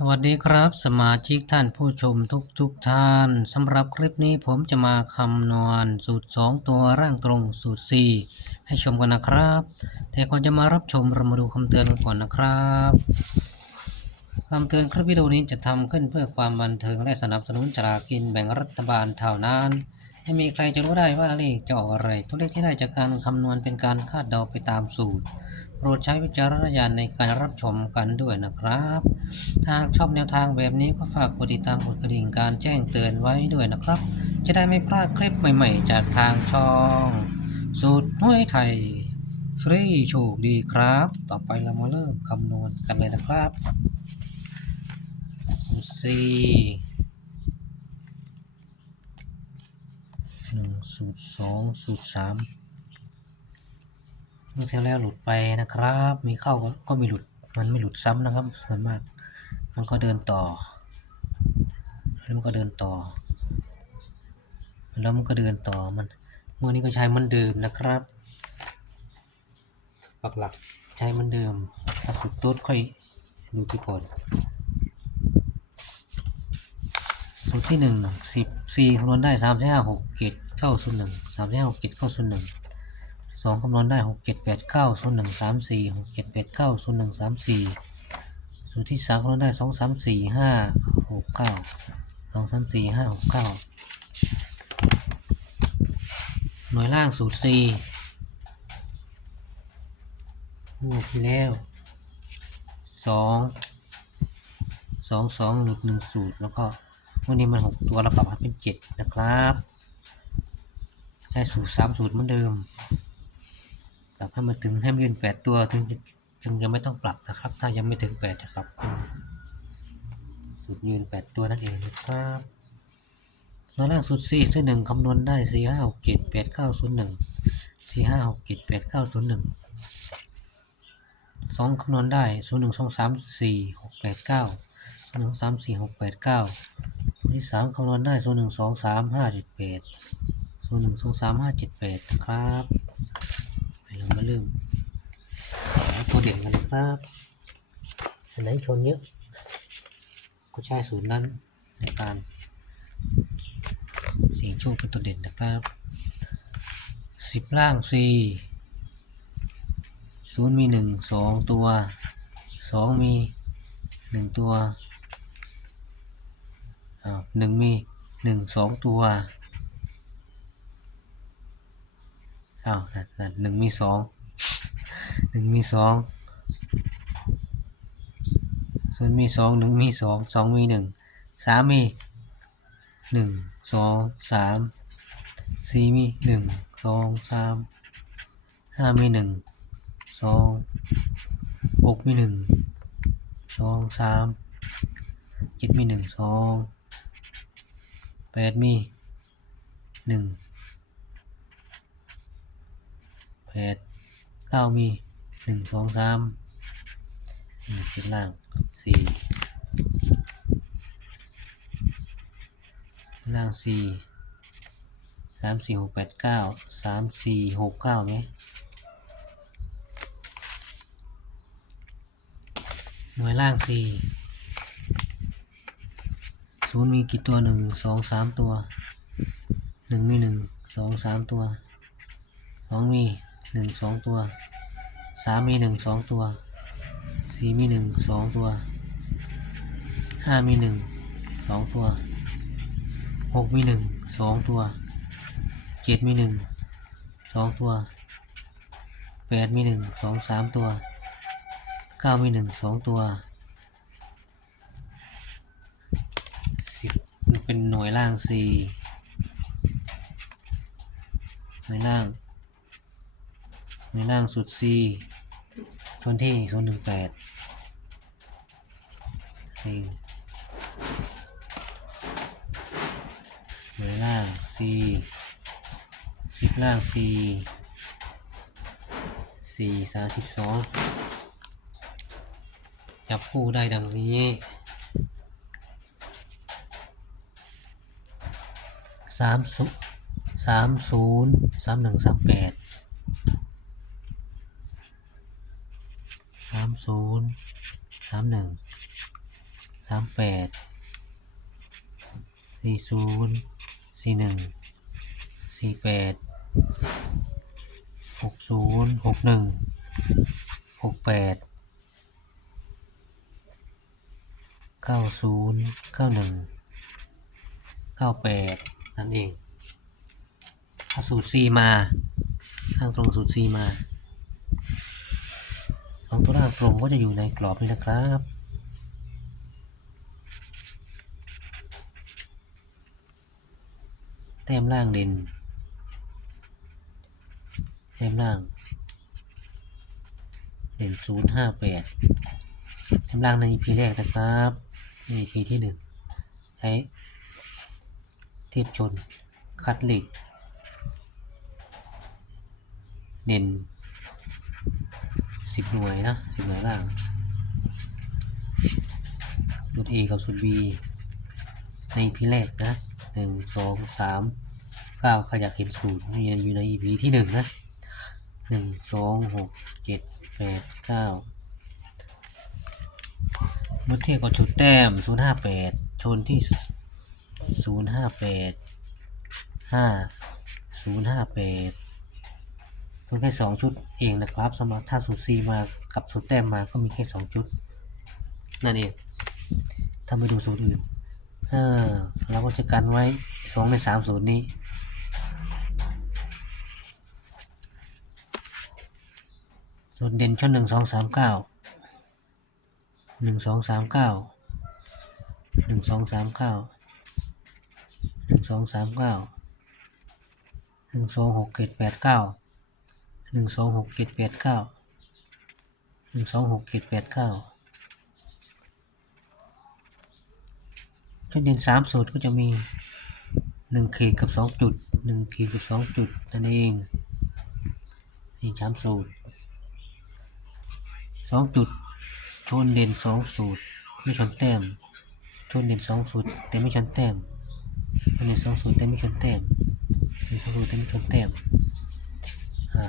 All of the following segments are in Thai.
สวัสดีครับ สมาชิกท่านผู้ชมทุกทุกท่านสำหรับคลิปนี้ผมจะมาคำนวณสูตร 2 ตัวร่างตรงสูตร 4 ให้ชมกันนะครับ แต่ก่อนจะมารับชมเรามาดูคำเตือนกันก่อนนะครับคำเตือนคลิปวิดีโอนี้จะทำขึ้นเพื่อความบันเทิงและสนับสนุนจรากินแบ่งรัฐบาลเท่านั้นไม่มีใครจะรู้ได้ว่าเลขจะออกอะไร ตัวเลขที่ได้จากการคำนวณเป็นการคาดเดาไปตามสูตร โปรดใช้วิจารณญาณในการรับชมกันด้วยนะครับ หากชอบแนวทางแบบนี้ก็ฝากกดติดตามกดกระดิ่งการแจ้งเตือนไว้ด้วยนะครับ จะได้ไม่พลาดคลิปใหม่ๆ จากทางช่อง สูตรห้วยไทย ฟรีโชคดีครับ ต่อไปเรามาเริ่มคำนวณกันเลยนะครับสูตรสี่หนึ่งสูตรสองสูตรสาม เมื่อที่แล้วหลุดไปนะครับ มีเข้าก็มีหลุด มันไม่หลุดซ้ำนะครับ ส่วนมาก มันก็เดินต่อ แล้วมันก็เดินต่อ แล้วมันก็เดินต่อ มันเมื่อนี้ก็ใช้มันเดิมนะครับ ปักหลักใช้มันเดิมถ้าสุดโต๊ดค่อยดูที่ก่อนสูตรที่หนึ่งสิบสี่คำนวณได้สามสิบห้าหกเกตเข้าศูนย์หนึ่งสามสิบห้าหกเกตเข้าศูนย์หนึ่ง สองคำนวณได้หกเจ็ดแปดเก้าศูนย์หนึ่งสามสี่หกเจ็ดแปดเก้าศูนย์หนึ่งสามสี่สูตรที่สามคำนวณได้สองสามสี่ห้าหกเก้าสองสามสี่ห้าหกเก้าหน่วยล่างสูตรสี่งวดที่แล้วสองสองสองหลุดหนึ่งสูตรแล้วก็วันนี้มันหกตัวเราปรับให้เป็นเจ็ดนะครับ ใช้สูตรสามสูตรเหมือนเดิม ปรับให้มันถึงให้มันยืนแปดตัวถึงจึงยังไม่ต้องปรับนะครับ ถ้ายังไม่ถึงแปดจะปรับสูตรยืนแปดตัวนั่นเองนะครับตัวล่างสูตรสี่ซึ่งหนึ่งคำนวณได้สี่ห้าหกเจ็ดแปดเก้าศูนย์หนึ่งสี่ห้าหกเจ็ดแปดเก้าศูนย์หนึ่งสองคำนวณได้ศูนย์หนึ่งสองสามสี่หกแปดเก้าศูนย์หนึ่งสามสี่หกแปดเก้าสูตรที่สามคำนวณได้ศูนย์หนึ่งสองสามห้าเจ็ดแปดศูนย์หนึ่งสองสามห้าเจ็ดแปดครับ มาเริ่มหาตัวเด่นกันนะครับอันไหนชนเยอะ ก็ใช้สูตรนั้นในการเสียงโชคเป็นตัวเด่นนะครับสิบล่างสี่ศูนย์มีหนึ่งสองตัวสองมีหนึ่งตัวหนึ่งมีหนึ่งสองตัว อ้าวนั่นหนึ่งมีสองหนึ่งมีสองส่วนมีสองหนึ่งมีสองสองมีหนึ่งสามมีหนึ่งสองสามสี่มีหนึ่งสองสามห้ามีหนึ่งสองหกมีหนึ่งสองสามเจ็ดมีหนึ่งสองแปดมีหนึ่ง แป ดเก้ามีหนึ่งสองสามอืมชิ้นล่างสี่ล่างสี่สามสี่หกแปดเก้าสามสี่หกเก้าไหมหน่วยล่างสี่ศูนย์มีกี่ตัวหนึ่งสองสามตัวหนึ่งมีหนึ่งสองสามตัวสองมี หนึ่งสองตัวสามมีหนึ่งสองตัวสี่มีหนึ่งสองตัวห้ามีหนึ่งสองตัวหกมีหนึ่งสองตัวเจ็ดมีหนึ่งสองตัวแปดมีหนึ่งสองสามตัวเก้ามีหนึ่งสองตัวสิบเป็นหน่วยล่างสี่หน่วยล่าง ในล่างสุด C คนที่ศูนย์หนึ่งแปดในล่าง C สิบล่าง C สี่สามสิบสองจับคู่ได้ดังนี้สามศูนย์สามศูนย์สามหนึ่งสามแปด สาม ศูนย์สามหนึ่งสามแปดสี่ศูนย์สี่หนึ่งสี่แปดหกศูนย์หกหนึ่งหกแปดเก้าศูนย์เก้าหนึ่งเก้าแปดนั่นเองเอาสูตร C มา ข้างตรงสูตร C มา สองตัวล่างตรงก็จะอยู่ในกรอบนี้นะครับ แต้มล่างเด่นแต้มล่างเด่นศูนย์ห้าแปดแต้มล่างใน EP แรกนะครับใน EP ที่หนึ่งใช้เทียบชนคัดเหล็กเด่น สิบหน่วยนะสิบหน่วยล่างสูตร A กับสูตร B ใน EP แรกนะหนึ่งสองสามเก้าใครอยากเห็นสูตรนี่อยู่ใน EP ที่หนึ่งนะหนึ่งสองหกเจ็ดแปดเก้าเมื่อเทียบกับชุดแต้มศูนย์ห้าแปดชนที่ศูนย์ห้าแปดห้าศูนย์ห้าแปด ชนแค่สองชุดเองนะครับสำหรับถ้าสูตร C มากับสูตรแต้มมาก็มีแค่สองชุด นั่นเองถ้าไม่ดูสูตรอื่นเราก็จะกันไว้สองในสามสูตรนี้สูตรเด่นชั้นหนึ่งสองสามเก้าหนึ่งสองสามเก้าหนึ่งสองสามเก้าหนึ่งสองสามเก้าหนึ่งสองหกเจ็ดแปดเก้า หนึ่งสองหกเจ็ดแปดเก้าหนึ่งสองหกเจ็ดแปดเก้าชุดเด่นสามสูตรก็จะมีหนึ่งขีดกับสองจุดหนึ่งขีดกับสองจุดนั่นเองนี่สามสูตรสองจุดชนเด่นสองสูตรไม่ชนแต้มชนเด่นสองสูตรแต่ไม่ชนแต้มชนเด่นสองสูตรแต่ไม่ชนแต้มเด่นสองสูตรแต่ไม่ชนแต้ม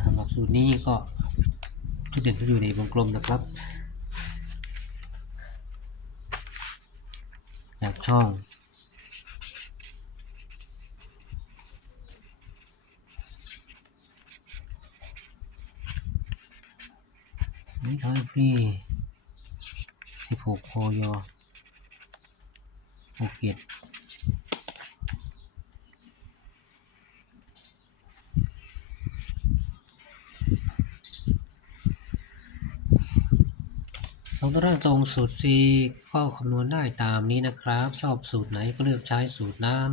สำหรับสูตรนี้ก็จุดเด่นจะอยู่ในวงกลมนะครับแบบช่องนี่ทำพี่สิบหกโคยอหกเจ็ด สองตัวร่างตรงสูตร C ก็คำนวณได้ตามนี้นะครับ ชอบสูตรไหนก็เลือกใช้สูตรนั้น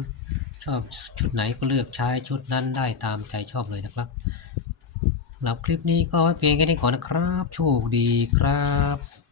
ชอบชุดไหนก็เลือกใช้ชุดนั้นได้ตามใจชอบเลยนะครับสำหรับคลิปนี้ก็ไว้เพียงแค่นี้ก่อนนะครับ โชคดีครับ